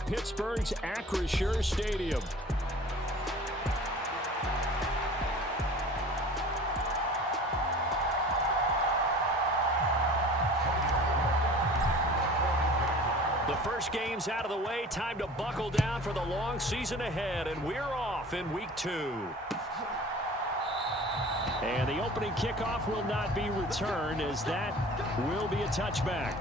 at Pittsburgh's Acrisure Stadium. The first game's out of the way. Time to buckle down for the long season ahead, and we're off in week 2. And the opening kickoff will not be returned, as that will be a touchback.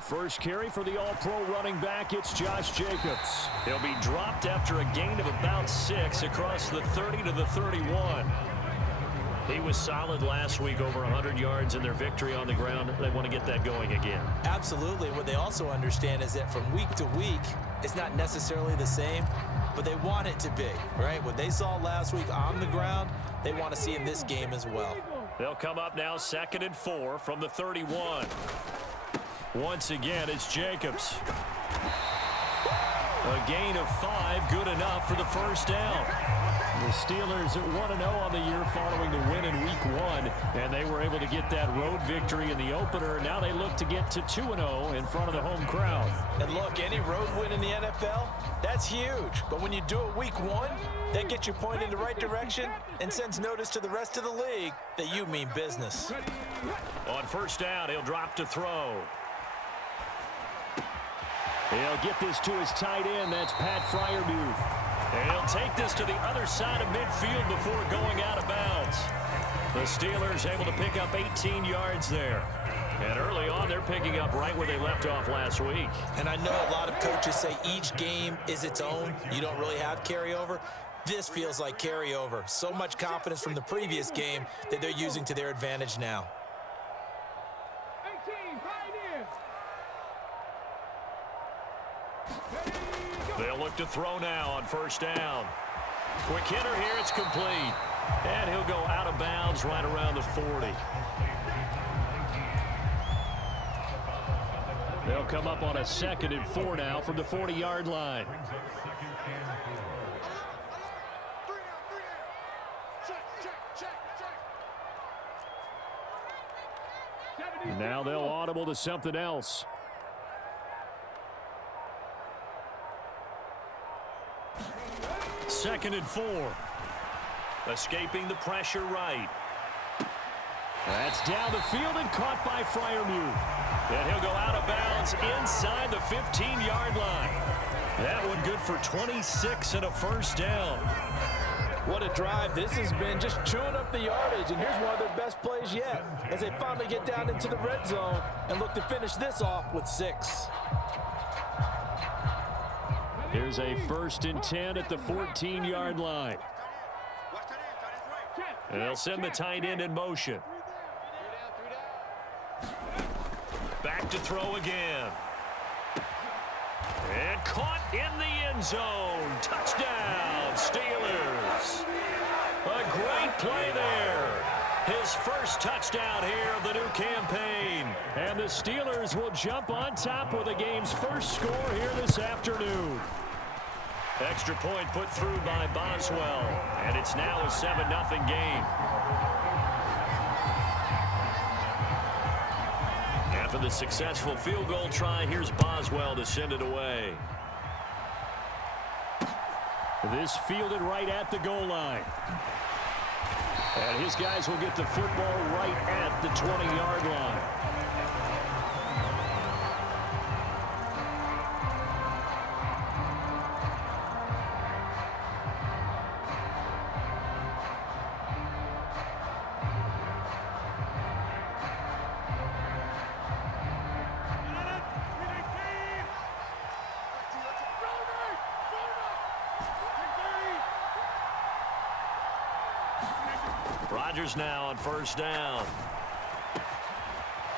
First carry for the all-pro running back, it's Josh Jacobs. He'll be dropped after a gain of about 6 across the 30 to the 31. He was solid last week, over 100 yards in their victory on the ground. They want to get that going again. Absolutely. What they also understand is that from week to week, it's not necessarily the same, but they want it to be, right? What they saw last week on the ground, they want to see in this game as well. They'll come up now 2nd and 4 from the 31. Once again, it's Jacobs. A gain of 5, good enough for the first down. The Steelers at 1-0 on the year following the win in week 1, and they were able to get that road victory in the opener. Now they look to get to 2-0 in front of the home crowd. And look, any road win in the NFL, that's huge. But when you do it week 1, that gets you pointed in the right direction and sends notice to the rest of the league that you mean business. On first down, he'll drop to throw. He'll get this to his tight end. That's Pat Freiermuth. And he'll take this to the other side of midfield before going out of bounds. The Steelers able to pick up 18 yards there. And early on, they're picking up right where they left off last week. And I know a lot of coaches say each game is its own. You don't really have carryover. This feels like carryover. So much confidence from the previous game that they're using to their advantage now. They'll look to throw now on first down. Quick hitter here, it's complete. And he'll go out of bounds right around the 40. They'll come up on a 2nd and 4 now from the 40-yard line. Now they'll audible to something else. Second and 4. Escaping the pressure right. That's down the field and caught by Freiermuth. And he'll go out of bounds inside the 15-yard line. That one good for 26 and a first down. What a drive. This has been just chewing up the yardage, and here's one of their best plays yet as they finally get down into the red zone and look to finish this off with 6. Here's a 1st and 10 at the 14-yard line. And they'll send the tight end in motion. Back to throw again. And caught in the end zone. Touchdown, Steelers. A great play there. His first touchdown here of the new campaign. And the Steelers will jump on top with the game's first score here this afternoon. Extra point put through by Boswell. And it's now a 7-0 game. After the successful field goal try, here's Boswell to send it away. This fielded right at the goal line. And his guys will get the football right at the 20-yard line. Rodgers now on first down.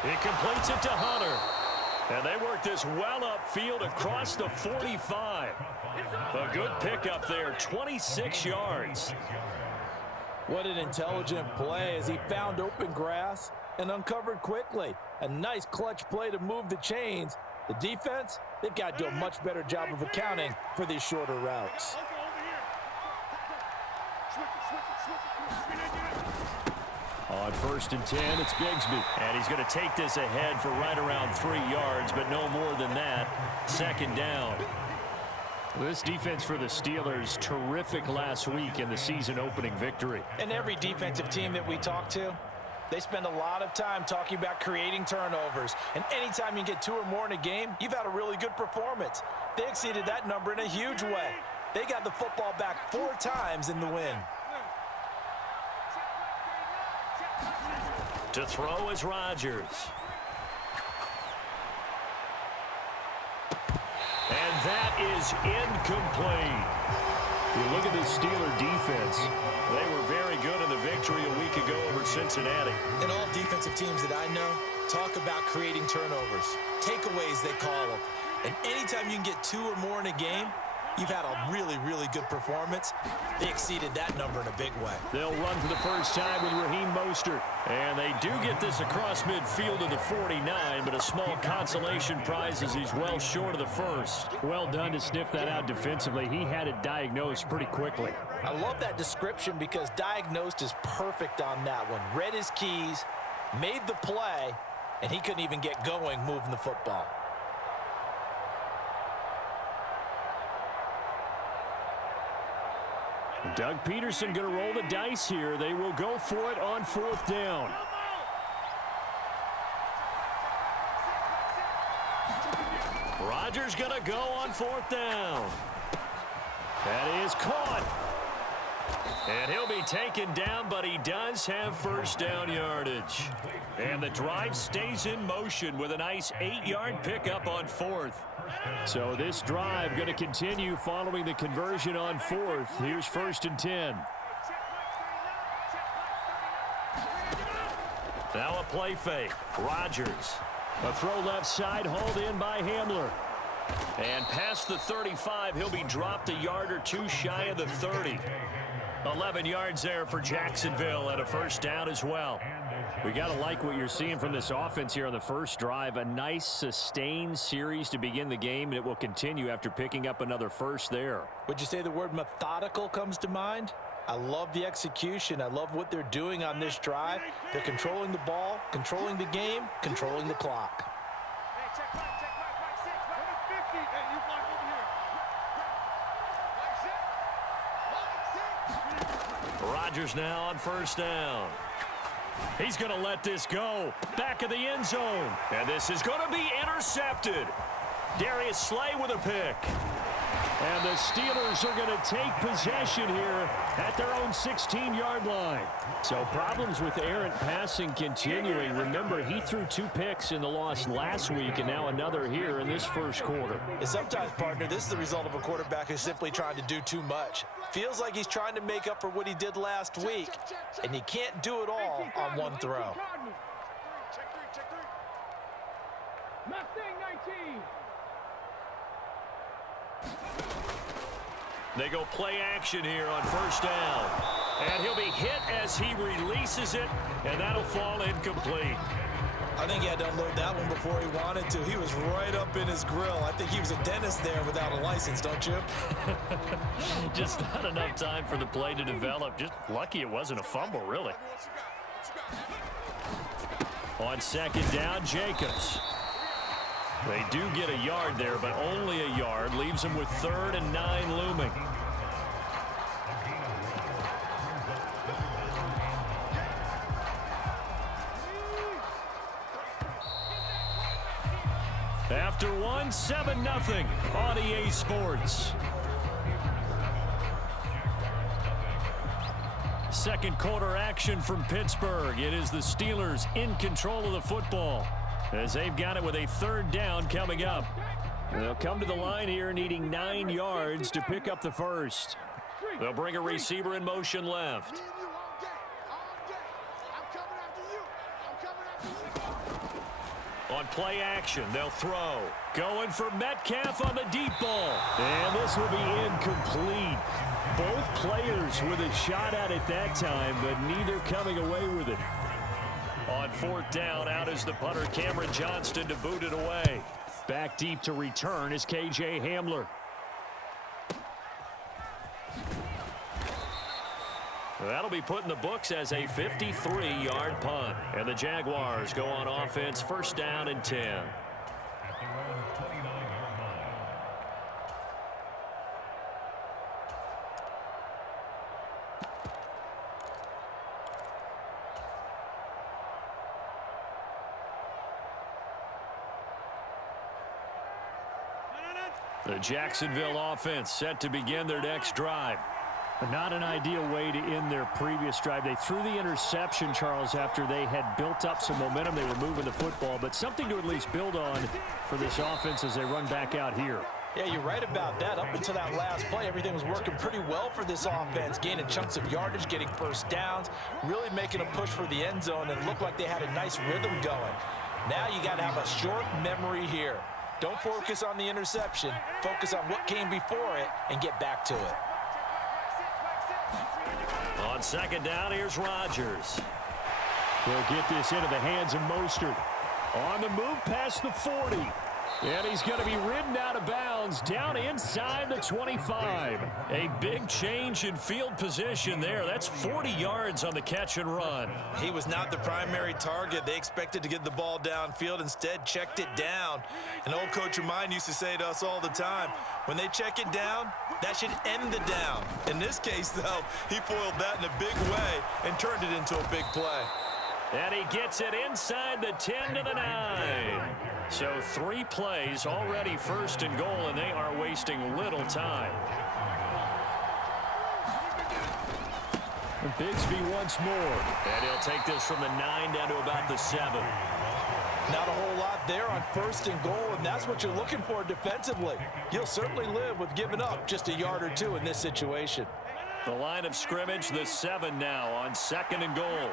He completes it to Hunter. And they work this well upfield across the 45. A good pickup there, 26 yards. What an intelligent play as he found open grass and uncovered quickly. A nice clutch play to move the chains. The defense, they've got to do a much better job of accounting for these shorter routes. On 1st and 10, it's Bigsby. And he's going to take this ahead for right around 3 yards, but no more than that. 2nd down. This defense for the Steelers, terrific last week in the season-opening victory. And every defensive team that we talk to, they spend a lot of time talking about creating turnovers. And anytime you get 2 or more in a game, you've had a really good performance. They exceeded that number in a huge way. They got the football back 4 times in the win. To throw is Rodgers. And that is incomplete. You look at the Steeler defense. They were very good in the victory a week ago over Cincinnati. And all defensive teams that I know talk about creating turnovers. Takeaways, they call them. And anytime you can get 2 or more in a game, you've had a really, really good performance. They exceeded that number in a big way. They'll run for the first time with Raheem Mostert. And they do get this across midfield to the 49, but a small consolation prize as he's well short of the first. Well done to sniff that out defensively. He had it diagnosed pretty quickly. I love that description because diagnosed is perfect on that one. Read his keys, made the play, and he couldn't even get going moving the football. Doug Peterson going to roll the dice here. They will go for it on 4th down. Rodgers going to go on 4th down. That is caught. And he'll be taken down, but he does have first down yardage. And the drive stays in motion with a nice 8-yard pickup on 4th. So this drive going to continue following the conversion on 4th. Here's 1st and 10. Now a play fake. Rodgers. A throw left side, hauled in by Hamler. And past the 35, he'll be dropped a yard or 2 shy of the 30. 11 yards there for Jacksonville and a first down as well. We got to like what you're seeing from this offense here on the first drive. A nice sustained series to begin the game, and it will continue after picking up another first there. Would you say the word methodical comes to mind? I love the execution. I love what they're doing on this drive. They're controlling the ball, controlling the game, controlling the clock. Rodgers now on first down. He's going to let this go. Back of the end zone. And this is going to be intercepted. Darius Slay with a pick. And the Steelers are going to take possession here at their own 16-yard line. So problems with errant passing continuing. Remember, he threw 2 picks in the loss last week and now another here in this first quarter. And sometimes, partner, this is the result of a quarterback who's simply trying to do too much. Feels like he's trying to make up for what he did last week, and he can't do it all on one throw. They go play action here on first down. And he'll be hit as he releases it, and that'll fall incomplete. I think he had to unload that one before he wanted to. He was right up in his grill. I think he was a dentist there without a license, don't you? Just not enough time for the play to develop. Just lucky it wasn't a fumble, really. On 2nd down, Jacobs. They do get a yard there, but only a yard. Leaves them with 3rd and 9 looming. After 1, 7-0 on EA Sports. Second quarter action from Pittsburgh. It is the Steelers in control of the football as they've got it with a 3rd down coming up. They'll come to the line here needing 9 yards to pick up the first. They'll bring a receiver in motion left. On play action, they'll throw. Going for Metcalf on the deep ball. And this will be incomplete. Both players with a shot at it that time, but neither coming away with it. On fourth down, out is the punter, Cameron Johnston, to boot it away. Back deep to return is K.J. Hamler. That'll be put in the books as a 53-yard punt. And the Jaguars go on offense, first down and 10. The Jacksonville offense set to begin their next drive. Not an ideal way to end their previous drive. They threw the interception, Charles, after they had built up some momentum. They were moving the football, but something to at least build on for this offense as they run back out here. Yeah, you're right about that. Up until that last play, everything was working pretty well for this offense, gaining chunks of yardage, getting first downs, really making a push for the end zone, and looked like they had a nice rhythm going. Now you got to have a short memory here. Don't focus on the interception. Focus on what came before it and get back to it. On second down, here's Rodgers. He'll get this into the hands of Mostert. On the move past the 40. And he's going to be ridden out of bounds down inside the 25. A big change in field position there. That's 40 yards on the catch and run. He was not the primary target. They expected to get the ball downfield. Instead, checked it down. An old coach of mine used to say to us all the time, when they check it down, that should end the down. In this case, though, he foiled that in a big way and turned it into a big play. And he gets it inside the 10 to the 9. So 3 plays already first and goal, and they are wasting little time. And Bigsby once more. And he'll take this from the 9 down to about the 7. Not a whole lot there on first and goal, and that's what you're looking for defensively. You'll certainly live with giving up just a yard or two in this situation. The line of scrimmage, the 7 now on second and goal.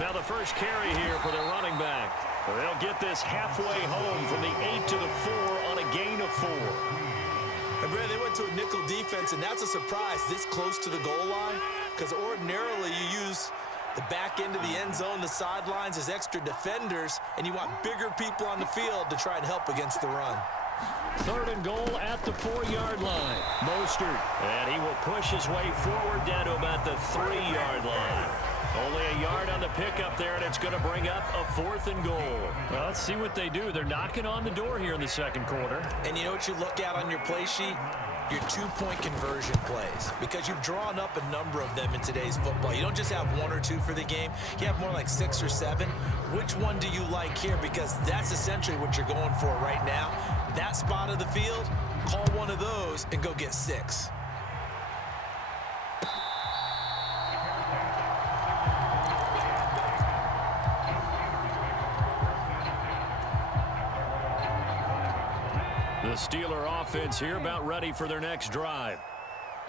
Now the first carry here for their running back. They'll get this halfway home from the 8 to the 4 on a gain of 4. And Brad, they went to a nickel defense, and that's a surprise this close to the goal line, because ordinarily you use the back end of the end zone, the sidelines as extra defenders, and you want bigger people on the field to try and help against the run. Third and goal at the 4-yard line. Mostert, and he will push his way forward down to about the 3-yard line. Only a yard on the pickup there, and it's going to bring up a 4th and goal. Well, let's see what they do. They're knocking on the door here in the second quarter. And you know what you look at on your play sheet? Your 2-point conversion plays, because you've drawn up a number of them in today's football. You don't just have 1 or 2 for the game. You have more like 6 or 7. Which one do you like here? Because that's essentially what you're going for right now. That spot of the field, call one of those and go get 6. The Steeler offense here about ready for their next drive.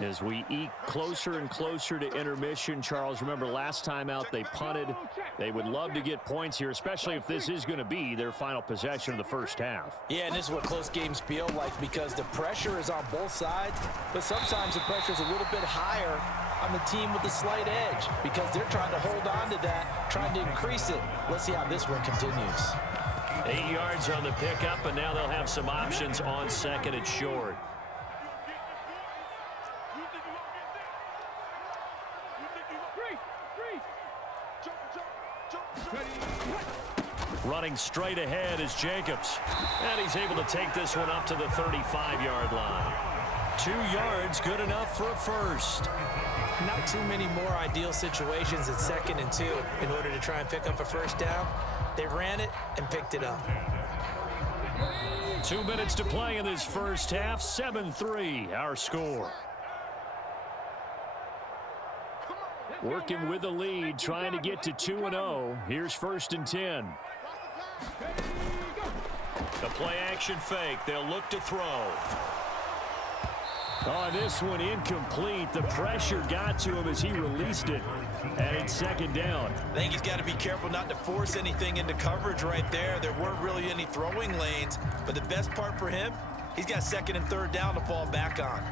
As we eke closer and closer to intermission, Charles, remember last time out they punted. They would love to get points here, especially if this is going to be their final possession of the first half. Yeah, and this is what close games feel like, because the pressure is on both sides, but sometimes the pressure is a little bit higher on the team with the slight edge, because they're trying to hold on to that, trying to increase it. Let's see how this one continues. 8 yards on the pickup, and now they'll have some options on second and short. Running straight ahead is Jacobs. And he's able to take this one up to the 35-yard line. 2 yards, good enough for a first. Not too many more ideal situations at second and 2 in order to try and pick up a first down. They ran it and picked it up. 2 minutes to play in this first half. 7-3, our score. Working with the lead, trying to get to 2-0. Here's first and 10. The play action fake. They'll look to throw. Oh, this one incomplete. The pressure got to him as he released it. And it's second down. I think he's got to be careful not to force anything into coverage right there. There weren't really any throwing lanes. But the best part for him, he's got second and third down to fall back on.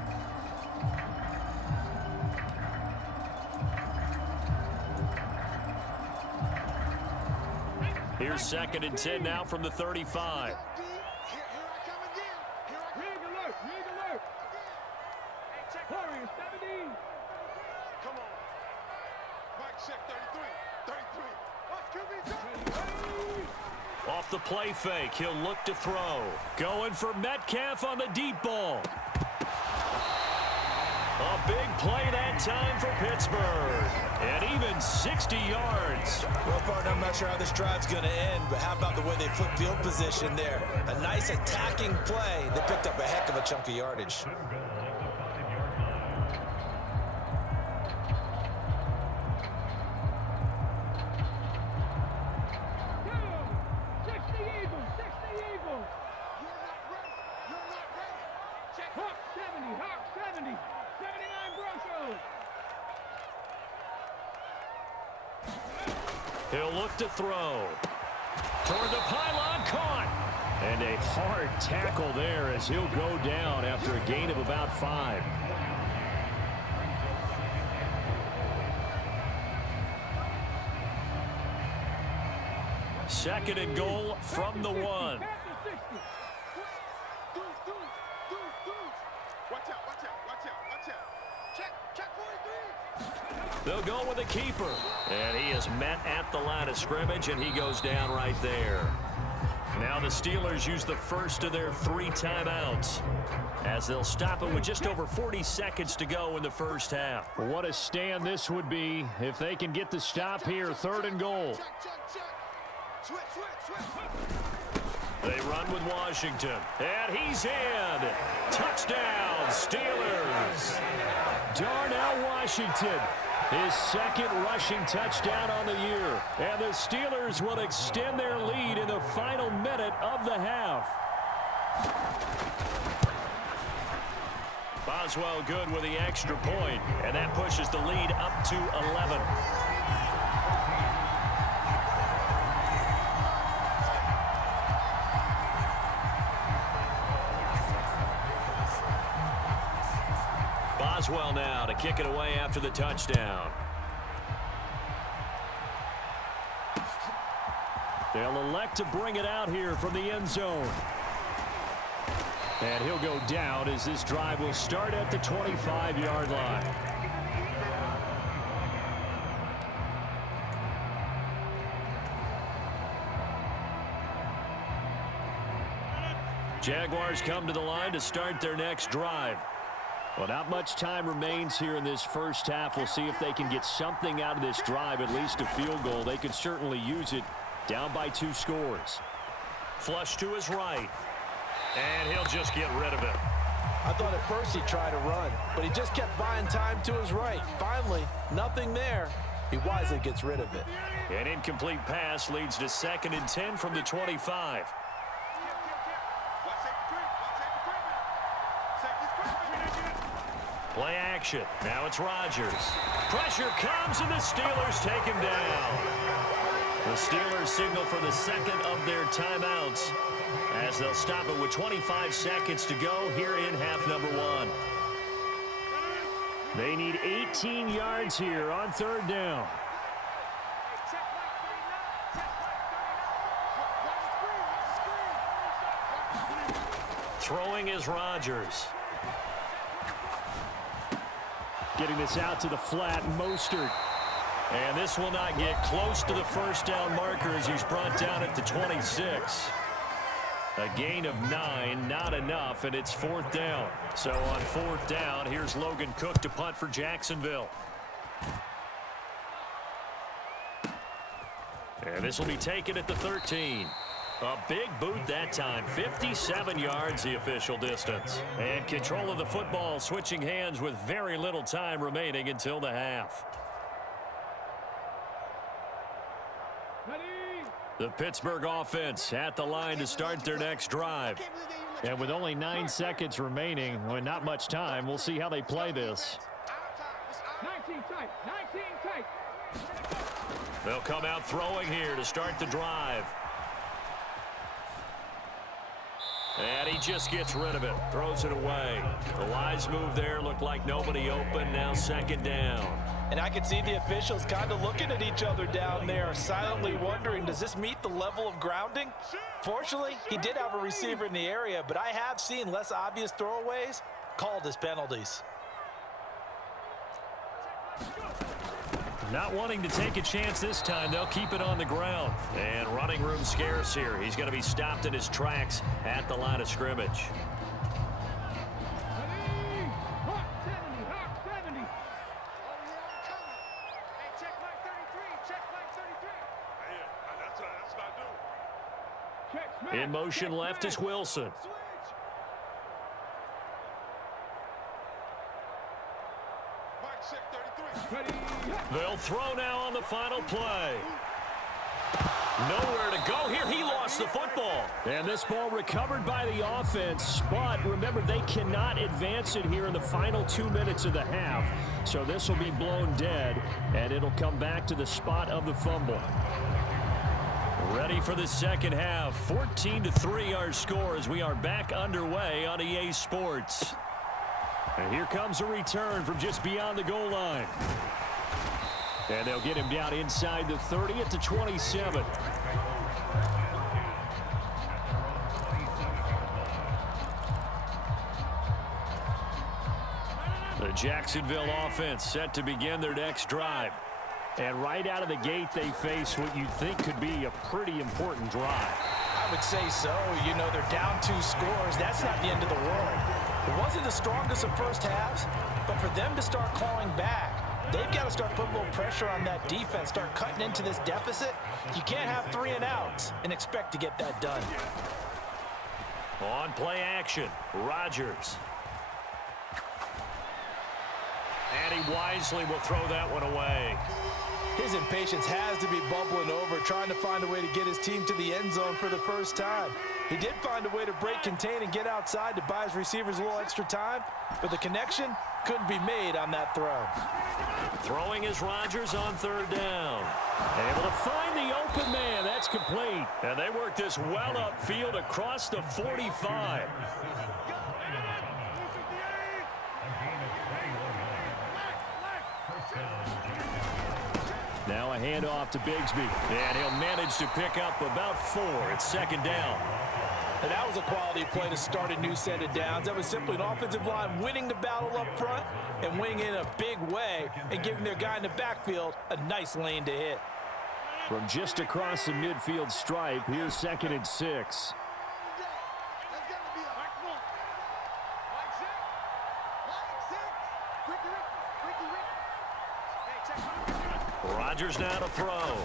Here's second and 10 now from the 35. Off the play fake, he'll look to throw. Going for Metcalf on the deep ball. A big play that time for Pittsburgh. And even 60 yards. Well, partner, I'm not sure how this drive's going to end, but how about the way they flip field position there? A nice attacking play that picked up a heck of a chunk of yardage. He'll look to throw. Toward the pylon, caught. And a hard tackle there as he'll go down after a gain of about 5. Second and goal from the 1. They'll go with a keeper. And he is met at the line of scrimmage, and he goes down right there. Now the Steelers use the first of their 3 timeouts as they'll stop it with just over 40 seconds to go in the first half. What a stand this would be if they can get the stop here, third and goal. They run with Washington, and he's in. Touchdown, Steelers. Darnell Washington, his second rushing touchdown on the year. And the Steelers will extend their lead in the final minute of the half. Boswell good with the extra point, and that pushes the lead up to 11. Boswell now to kick it away after the touchdown. They'll elect to bring it out here from the end zone. And he'll go down as this drive will start at the 25-yard line. Jaguars come to the line to start their next drive. Well, not much time remains here in this first half. We'll see if they can get something out of this drive, at least a field goal. They could certainly use it. Down by 2 scores. Flush to his right. And he'll just get rid of it. I thought at first he'd try to run, but he just kept buying time to his right. Finally, nothing there. He wisely gets rid of it. An incomplete pass leads to second and 10 from the 25. Play action. Now it's Rodgers. Pressure comes, and the Steelers take him down. The Steelers signal for the second of their timeouts as they'll stop it with 25 seconds to go here in half number 1. They need 18 yards here on third down. Throwing is Rodgers. Getting this out to the flat, Mostert. And this will not get close to the first down marker as he's brought down at the 26. A gain of 9, not enough, and it's fourth down. So on fourth down, here's Logan Cook to punt for Jacksonville. And this will be taken at the 13. A big boot that time. 57 yards the official distance. And control of the football switching hands with very little time remaining until the half. Ready, The Pittsburgh offense at the line to start their next drive. And with only 9 seconds remaining, and not much time, we'll see how they play this. 19 tight, 19 tight. They'll come out throwing here to start the drive. And he just gets rid of it, throws it away. The wise move there, looked like nobody open, now second down. And I can see the officials kind of looking at each other down there, silently wondering, does this meet the level of grounding? Fortunately, he did have a receiver in the area, but I have seen less obvious throwaways called as penalties. Not wanting to take a chance this time, they'll keep it on the ground. And running room scarce here. He's going to be stopped in his tracks at the line of scrimmage. In motion left is Wilson. They'll throw now on the final play. Nowhere to go here. He lost the football. And this ball recovered by the offense, but remember, they cannot advance it here in the final 2 minutes of the half. So this will be blown dead, and it'll come back to the spot of the fumble. Ready for the second half. 14-3 our score as we are back underway on EA Sports. And here comes a return from just beyond the goal line. And they'll get him down inside the 30 at the 27. The Jacksonville offense set to begin their next drive. And right out of the gate, they face what you think could be a pretty important drive. I would say so. You know, they're down 2 scores. That's not the end of the world. It wasn't the strongest of first halves, but for them to start clawing back, they've got to start putting a little pressure on that defense, start cutting into this deficit. You can't have 3 and outs and expect to get that done. On play action, Rodgers. And he wisely will throw that one away. His impatience has to be bubbling over, trying to find a way to get his team to the end zone for the first time. He did find a way to break contain and get outside to buy his receivers a little extra time, but the connection couldn't be made on that throw. Throwing is Rodgers on third down. Able to find the open man. That's complete. And they work this well upfield across the 45. Now a handoff to Bigsby. And he'll manage to pick up about 4. It's second down. And that was a quality play to start a new set of downs. That was simply an offensive line winning the battle up front and winning in a big way and giving their guy in the backfield a nice lane to hit. From just across the midfield stripe, here's 2nd and 6. Rodgers now to throw.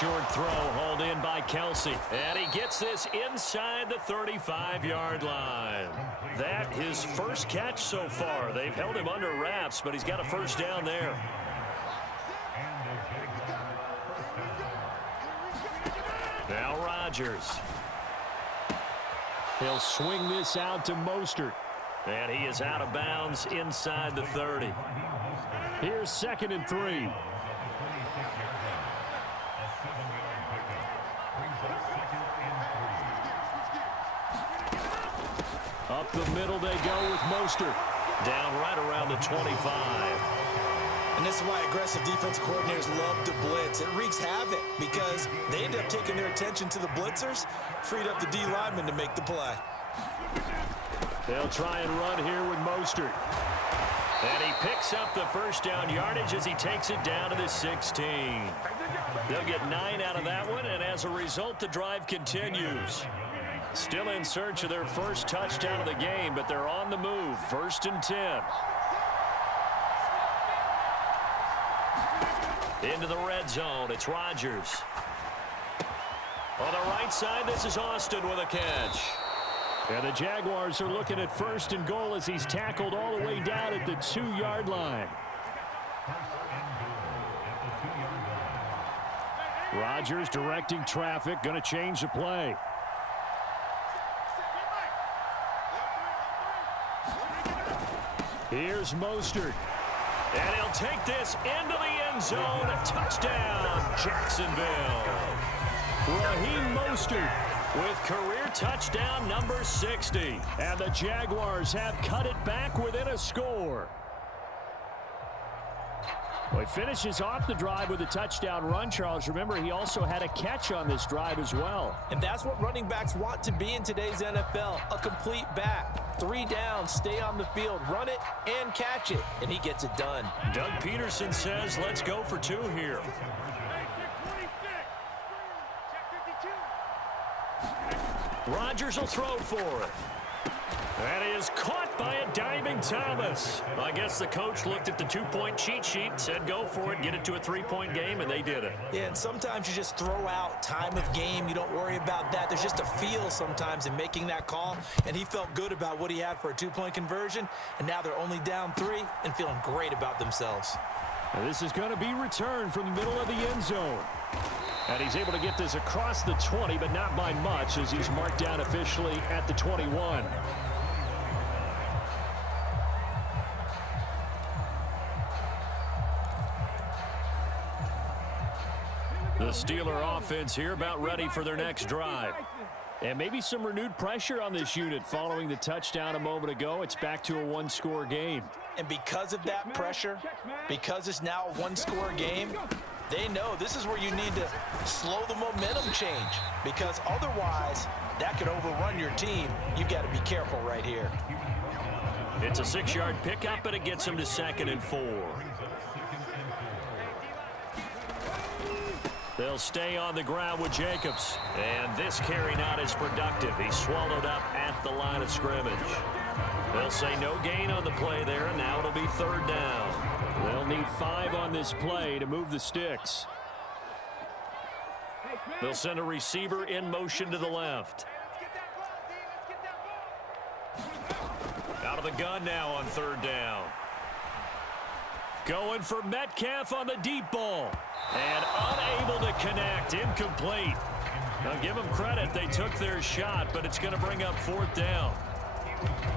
Short throw hauled in by Kelsey. And he gets this inside the 35-yard line. That his first catch so far. They've held him under wraps, but he's got a first down there. Now Rodgers. He'll swing this out to Mostert. And he is out of bounds inside the 30. Here's 2nd and 3. Up the middle they go with Mostert. Down right around the 25. And this is why aggressive defensive coordinators love to blitz. It wreaks havoc because they end up taking their attention to the blitzers, freed up the D lineman to make the play. They'll try and run here with Mostert. And he picks up the first down yardage as he takes it down to the 16. They'll get 9 out of that one, and as a result, the drive continues. Still in search of their first touchdown of the game, but they're on the move. 1st and 10. Into the red zone, it's Rodgers. On the right side, this is Austin with a catch. And the Jaguars are looking at 1st and goal as he's tackled all the way down at the 2-yard line. Rodgers directing traffic, going to change the play. Here's Mostert. And he'll take this into the end zone. Touchdown, Jacksonville. Raheem Mostert with career touchdown number 60. And the Jaguars have cut it back within a score. Well, he finishes off the drive with a touchdown run, Charles. Remember, he also had a catch on this drive as well. And that's what running backs want to be in today's NFL, a complete back. 3 downs, stay on the field, run it, and catch it. And he gets it done. Doug Peterson says, let's go for 2 here. Rodgers will throw for it. That is caught by a diving Thomas. I guess the coach looked at the 2-point cheat sheet, said go for it, get it to a 3-point game, and they did it. Yeah, and sometimes you just throw out time of game. You don't worry about that. There's just a feel sometimes in making that call, and he felt good about what he had for a 2-point conversion, and now they're only down 3 and feeling great about themselves. Now this is going to be returned from the middle of the end zone. And he's able to get this across the 20, but not by much, as he's marked down officially at the 21. The Steeler offense here about ready for their next drive. And maybe some renewed pressure on this unit following the touchdown a moment ago. It's back to a 1-score game. And because of that pressure, because it's now a 1-score game, they know this is where you need to slow the momentum change, because otherwise that could overrun your team. You've got to be careful right here. It's a 6-yard pickup, and it gets him to 2nd and 4. They'll stay on the ground with Jacobs. And this carry not as productive. He's swallowed up at the line of scrimmage. They'll say no gain on the play there, and now it'll be 3rd down. They'll need 5 on this play to move the sticks. They'll send a receiver in motion to the left. Out of the gun now on 3rd down. Going for Metcalf on the deep ball. And unable to connect. Incomplete. Now give them credit. They took their shot, but it's going to bring up 4th down.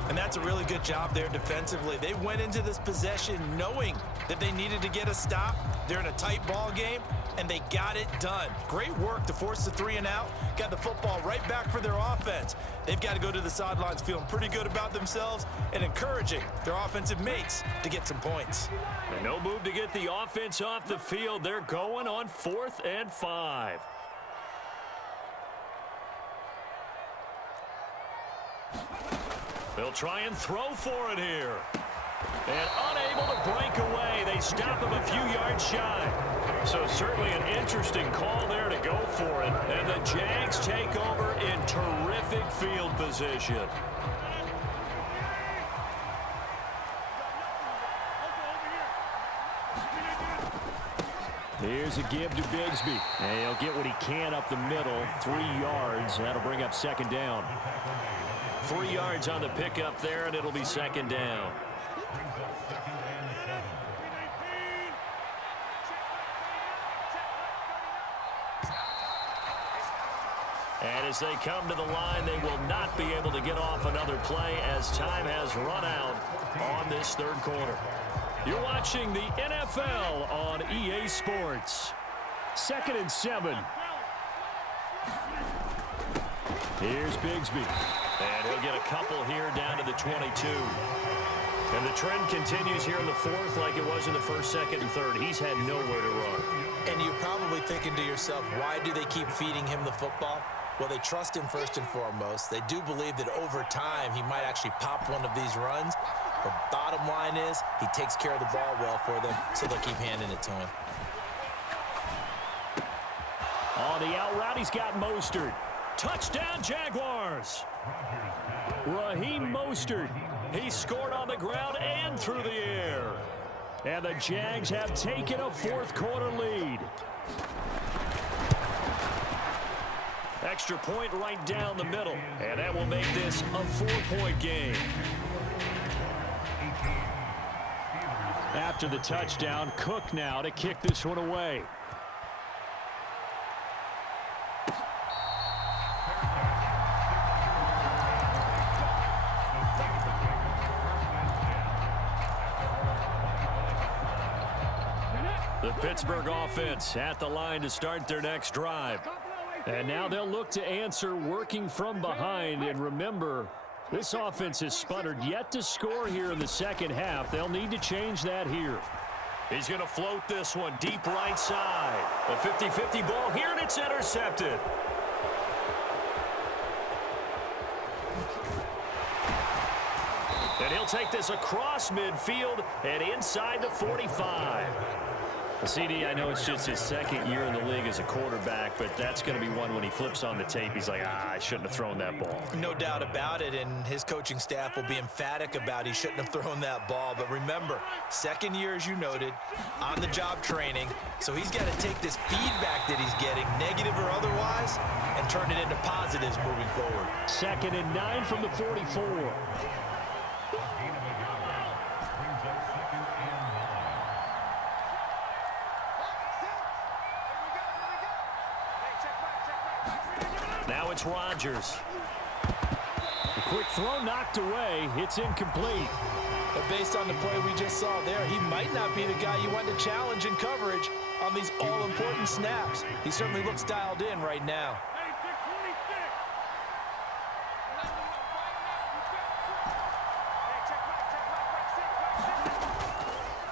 And that's a really good job there defensively. They went into this possession knowing that they needed to get a stop. They're in a tight ball game, and they got it done. Great work to force the 3 and out. Got the football right back for their offense. They've got to go to the sidelines feeling pretty good about themselves and encouraging their offensive mates to get some points. And no move to get the offense off the field. They're going on 4th and 5. They'll try and throw for it here. And unable to break away. They stop him a few yards shy. So certainly an interesting call there to go for it. And the Jags take over in terrific field position. Here's a give to Bigsby. And he'll get what he can up the middle. 3 yards. That'll bring up 2nd down. 3 yards on the pickup there, and it'll be 2nd down. And as they come to the line, they will not be able to get off another play as time has run out on this 3rd quarter. You're watching the NFL on EA Sports. 2nd and 7. Here's Bigsby. And he'll get a couple here down to the 22. And the trend continues here in the 4th like it was in the 1st, 2nd, and 3rd. He's had nowhere to run. And you're probably thinking to yourself, why do they keep feeding him the football? Well, they trust him first and foremost. They do believe that over time he might actually pop one of these runs. The bottom line is he takes care of the ball well for them, so they'll keep handing it to him. On the out route, he's got Mostert. Touchdown, Jaguars! Raheem Mostert. He scored on the ground and through the air. And the Jags have taken a 4th quarter lead. Extra point right down the middle. And that will make this a 4-point game. After the touchdown, Cook now to kick this one away. Pittsburgh offense at the line to start their next drive. And now they'll look to answer working from behind. And remember, this offense has sputtered yet to score here in the second half. They'll need to change that here. He's going to float this one deep right side. A 50-50 ball here, and it's intercepted. And he'll take this across midfield and inside the 45. CD, I know it's just his second year in the league as a quarterback, but that's going to be one when he flips on the tape. He's like, I shouldn't have thrown that ball. No doubt about it, and his coaching staff will be emphatic about he shouldn't have thrown that ball. But remember, second year, as you noted, on-the-job training, so he's got to take this feedback that he's getting, negative or otherwise, and turn it into positives moving forward. 2nd and 9 from the 44. Now it's Rodgers. A quick throw knocked away. It's incomplete. But based on the play we just saw there, he might not be the guy you want to challenge in coverage on these all-important snaps. He certainly looks dialed in right now.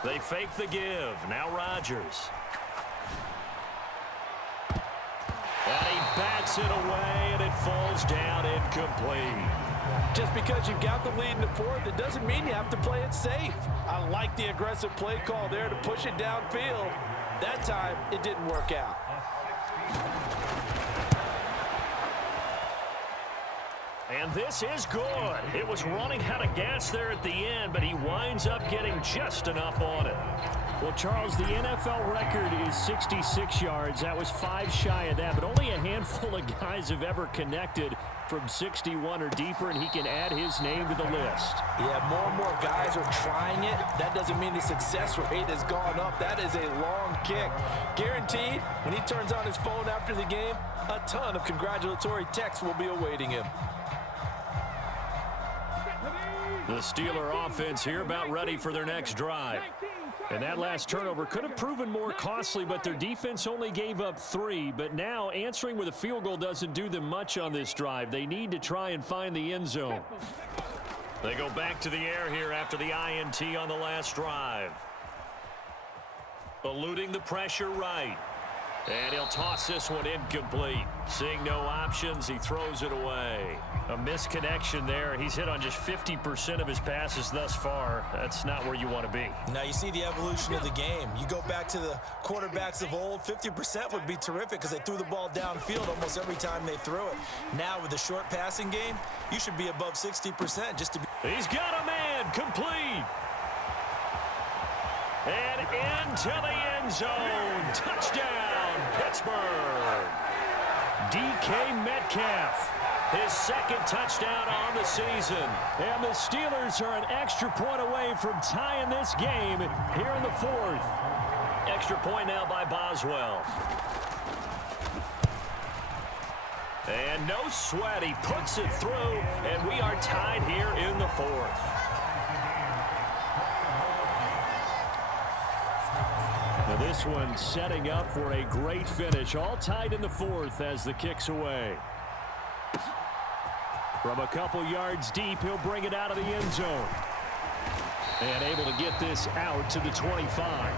They fake the give. Now Rodgers. And he bats it away, and it falls down incomplete. Just because you've got the lead in the fourth, it doesn't mean you have to play it safe. I like the aggressive play call there to push it downfield. That time, it didn't work out. And this is good. It was running out of gas there at the end, but he winds up getting just enough on it. Well, Charles, the NFL record is 66 yards. That was 5 shy of that, but only a handful of guys have ever connected from 61 or deeper, and he can add his name to the list. Yeah, more and more guys are trying it. That doesn't mean the success rate has gone up. That is a long kick. Guaranteed, when he turns on his phone after the game, a ton of congratulatory texts will be awaiting him. The Steeler offense here about ready for their next drive. And that last turnover could have proven more costly, but their defense only gave up 3. But now answering with a field goal doesn't do them much on this drive. They need to try and find the end zone. They go back to the air here after the INT on the last drive. Eluding the pressure right. And he'll toss this one incomplete. Seeing no options, he throws it away. A misconnection there. He's hit on just 50% of his passes thus far. That's not where you want to be. Now you see the evolution of the game. You go back to the quarterbacks of old, 50% would be terrific because they threw the ball downfield almost every time they threw it. Now with the short passing game, you should be above 60% just to be. He's got a man, complete. And into the end zone. Touchdown, Pittsburgh. DK Metcalf. His second touchdown on the season. And the Steelers are an extra point away from tying this game here in the 4th. Extra point now by Boswell. And no sweat. He puts it through, and we are tied here in the 4th. Now this one setting up for a great finish. All tied in the 4th as the kick's away. From a couple yards deep, he'll bring it out of the end zone. And able to get this out to the 25.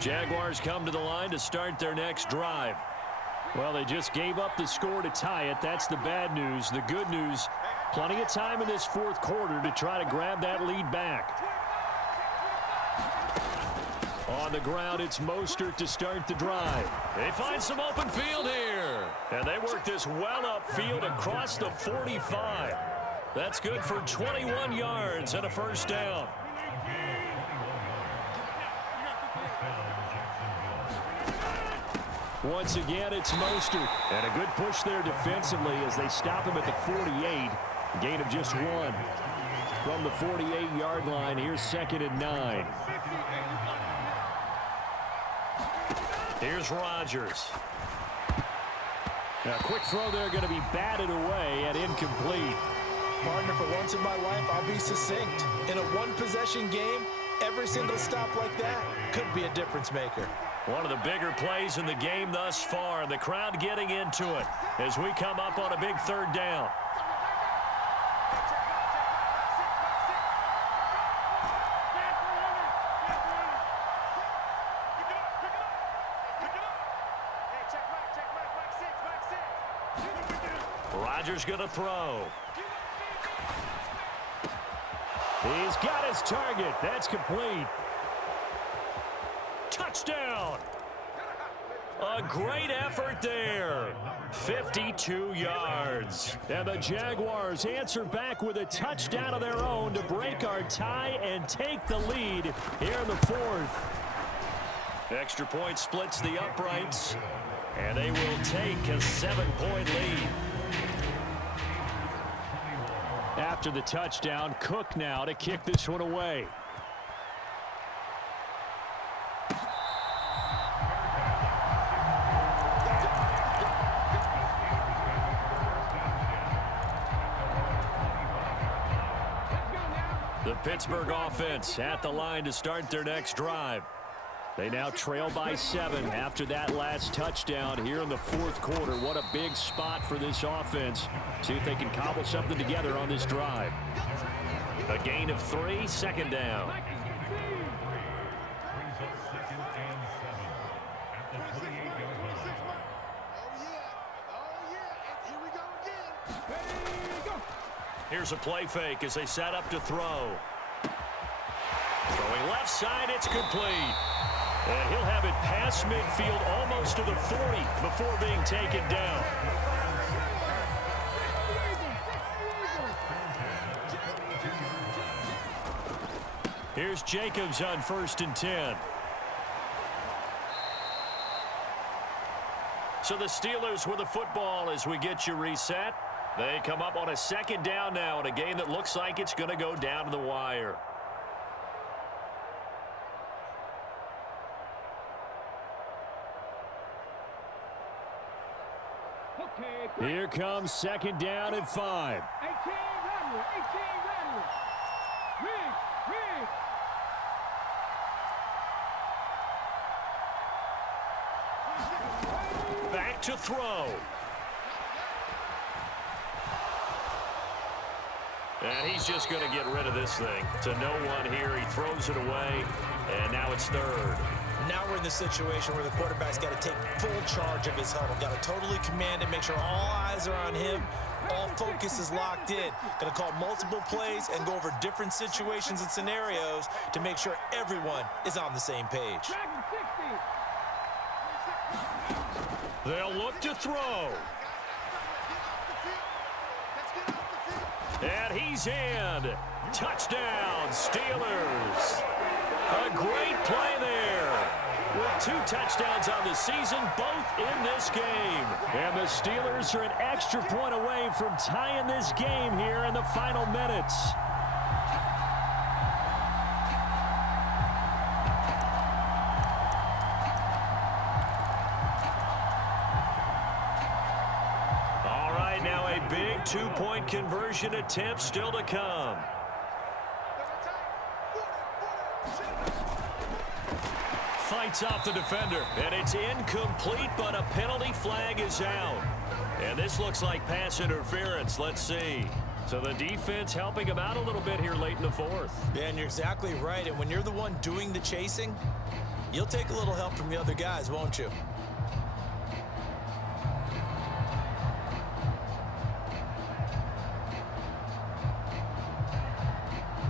Jaguars come to the line to start their next drive. Well, they just gave up the score to tie it. That's the bad news. The good news, plenty of time in this 4th quarter to try to grab that lead back. On the ground, it's Mostert to start the drive. They find some open field here. And they work this well upfield across the 45. That's good for 21 yards and a first down. Once again, it's Mostert. And a good push there defensively as they stop him at the 48. Gain of just 1. From the 48-yard line, here's 2nd and 9. Here's Rodgers. A quick throw there going to be batted away and incomplete. Partner, for once in my life, I'll be succinct. In a one-possession game, every single stop like that could be a difference maker. One of the bigger plays in the game thus far. The crowd getting into it as we come up on a big third down. Rodgers going to throw. He's got his target. That's complete. Touchdown! A great effort there. 52 yards. And the Jaguars answer back with a touchdown of their own to break our tie and take the lead here in the fourth. Extra point splits the uprights, and they will take a 7-point lead. After the touchdown, Cook now to kick this one away. The Pittsburgh offense at the line to start their next drive. They now trail by 7 after that last touchdown here in the fourth quarter. What a big spot for this offense. See if they can cobble something together on this drive. A gain of 3, second down. Here's a play fake as they set up to throw. Throwing left side, it's complete. And he'll have it past midfield almost to the 40 before being taken down. Here's Jacobs on 1st and 10. So the Steelers with the football as we get you reset. They come up on a second down now in a game that looks like it's going to go down to the wire. Here comes second down and 5. 18 Rattler, 18 Rattler. Rig. Back to throw. And he's just going to get rid of this thing. To no one here. He throws it away, and now it's third. Now we're in the situation where the quarterback's got to take full charge of his huddle. Got to totally command it, make sure all eyes are on him. All focus is locked in. Going to call multiple plays and go over different situations and scenarios to make sure everyone is on the same page. They'll look to throw. And he's in. Touchdown, Steelers. A great play there. With 2 touchdowns on the season, both in this game. And the Steelers are an extra point away from tying this game here in the final minutes. All right, now a big 2-point conversion attempt still to come. Fights off the defender, and it's incomplete, but a penalty flag is out. And this looks like pass interference. Let's see. So the defense helping him out a little bit here late in the fourth. Yeah, and you're exactly right. And when you're the one doing the chasing, you'll take a little help from the other guys, won't you?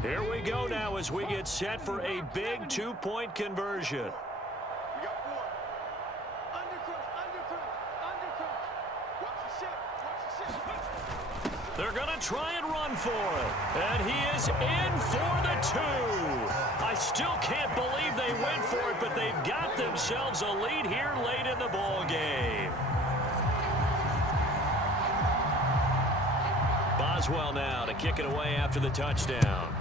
Here we go now as we get set for a big 2-point conversion. They're going to try and run for it. And he is in for the 2. I still can't believe they went for it, but they've got themselves a lead here late in the ball game. Boswell now to kick it away after the touchdown.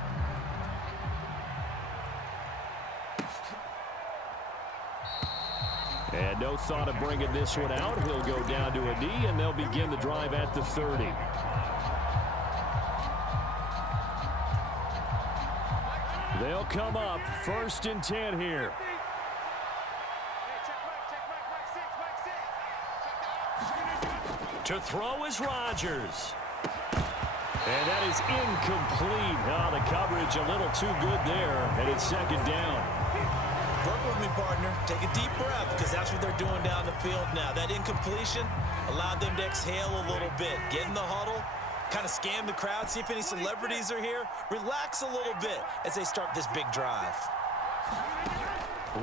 And And no thought of bringing this one out. He'll go down to a knee, and they'll begin the drive at the 30. They'll come up 1st and 10 here. To throw is Rodgers. And that is incomplete. Oh, the coverage a little too good there, and it's 2nd down. Work with me, partner. Take a deep breath, because that's what they're doing down the field now. That incompletion allowed them to exhale a little bit. Get in the huddle, kind of scan the crowd, see if any celebrities are here. Relax a little bit as they start this big drive.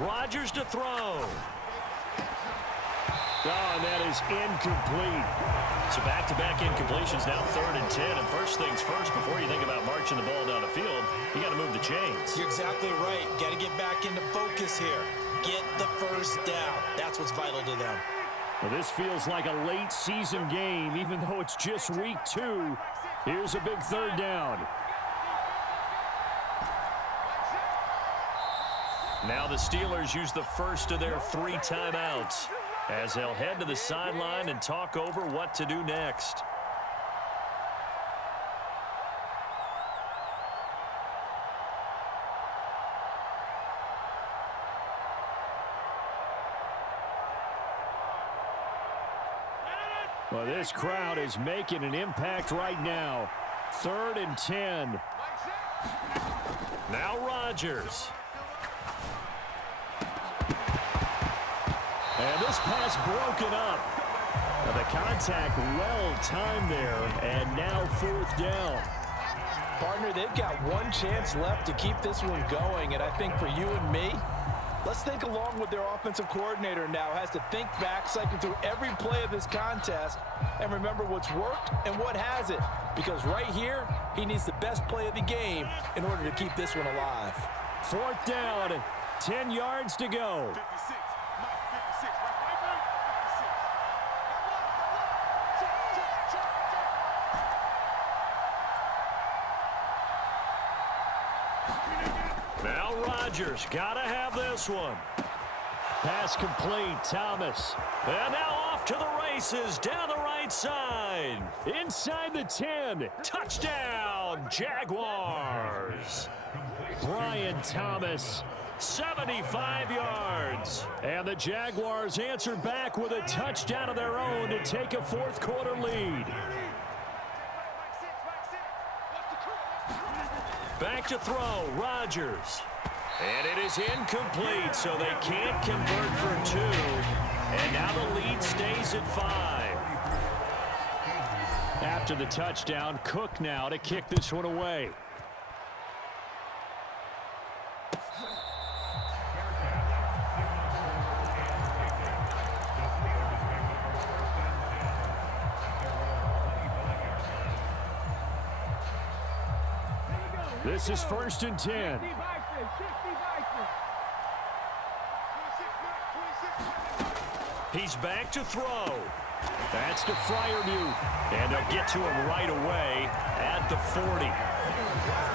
Rodgers to throw. Oh, and that is incomplete. So back-to-back incompletions, now 3rd and 10. And first things first, before you think about marching the ball down the field, you got to move the chains. You're exactly right. Got to get back into focus here. Get the first down. That's what's vital to them. Well, this feels like a late season game, even though it's just week 2. Here's a big 3rd down. Now the Steelers use the first of their 3 timeouts as they'll head to the sideline and talk over what to do next. Well, this crowd is making an impact right now. 3rd and 10. Now Rodgers. And this pass broken up. Now the contact well timed there, and now 4th down. Partner, they've got one chance left to keep this one going, and I think for you and me, let's think along with their offensive coordinator now. Has to think back, cycle through every play of this contest, and remember what's worked and what hasn't. Because right here, he needs the best play of the game in order to keep this one alive. 4th down, 10 yards to go. Now Rodgers, gotta have this one. Pass complete, Thomas. And now off to the races, down the right side. Inside the 10. Touchdown, Jaguars. Brian Thomas. 75 yards. And the Jaguars answer back with a touchdown of their own to take a 4th quarter lead. Back to throw, Rodgers. And it is incomplete, so they can't convert for 2. And now the lead stays at 5. After the touchdown, Cook now to kick this one away. This is 1st and 10. He's back to throw. That's to Freiermuth. And they'll get to him right away at the 40.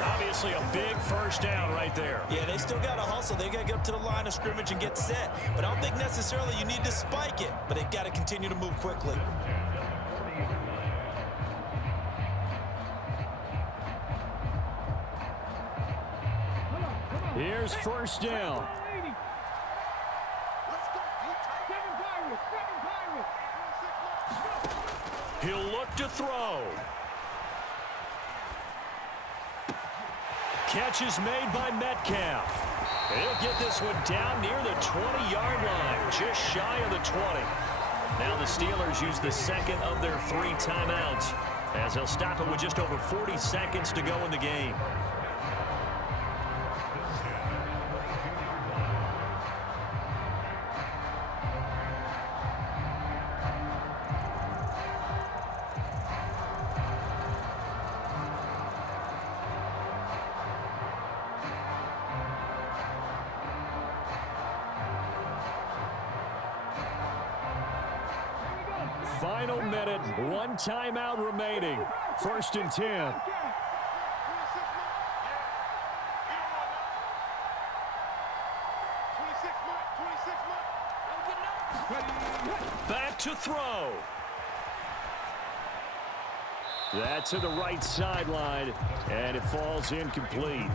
Obviously a big first down right there. Yeah, they still got to hustle. They got to get up to the line of scrimmage and get set. But I don't think necessarily you need to spike it. But they've got to continue to move quickly. Here's 1st down. He'll look to throw. Catch is made by Metcalf. He'll get this one down near the 20-yard line, just shy of the 20. Now the Steelers use the 2nd of their 3 timeouts as they'll stop it with just over 40 seconds to go in the game. Final minute, 1 timeout remaining. 1st and 10. to throw. That's to the right sideline, and it falls incomplete.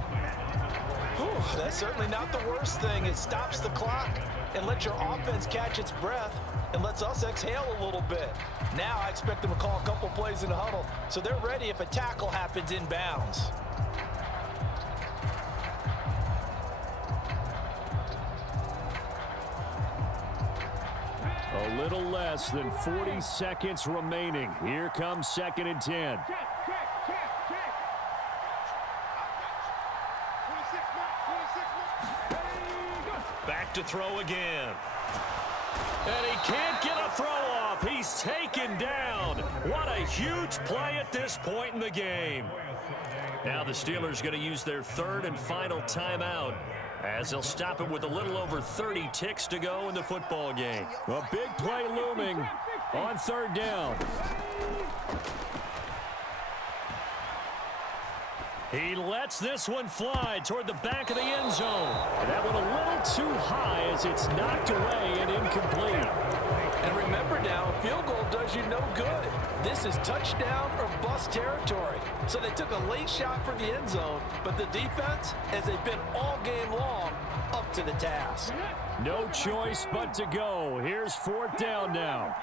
Whew, that's certainly not the worst thing. It stops the clock and lets your offense catch its breath and lets us exhale a little bit. Now I expect them to call a couple plays in the huddle so they're ready if a tackle happens inbounds. A little less than 40 seconds remaining. Here comes 2nd and 10. Check, check, check, check. 26 mark. Back to throw again. And he can't get a throw off. He's taken down. What a huge play at this point in the game. Now the Steelers going to use their 3rd and final timeout, as they'll stop it with a little over 30 ticks to go in the football game. A big play looming on 3rd down. He lets this one fly toward the back of the end zone. And that one a little too high as it's knocked away and incomplete. And remember now, a field goal does you no good. This is touchdown or bust territory. So they took a late shot for the end zone, but the defense, as they've been all game long, up to the task. No choice but to go. Here's 4th down now.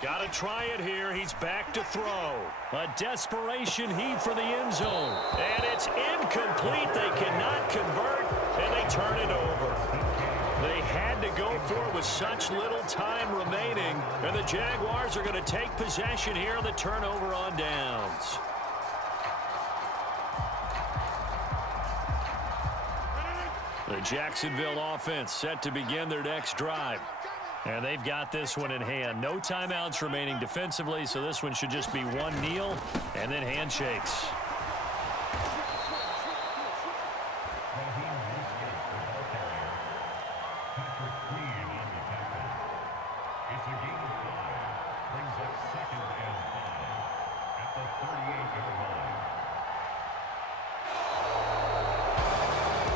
Got to try it here. He's back to throw. A desperation heave for the end zone. And it's incomplete. They cannot convert, and they turn it over. They had to go for it with such little time remaining, and the Jaguars are going to take possession here on the turnover on downs. The Jacksonville offense set to begin their next drive. And they've got this one in hand. No timeouts remaining defensively, so this one should just be one kneel and then handshakes. It's a gain of 5. Brings up 2nd and 5 at the 38-yard line.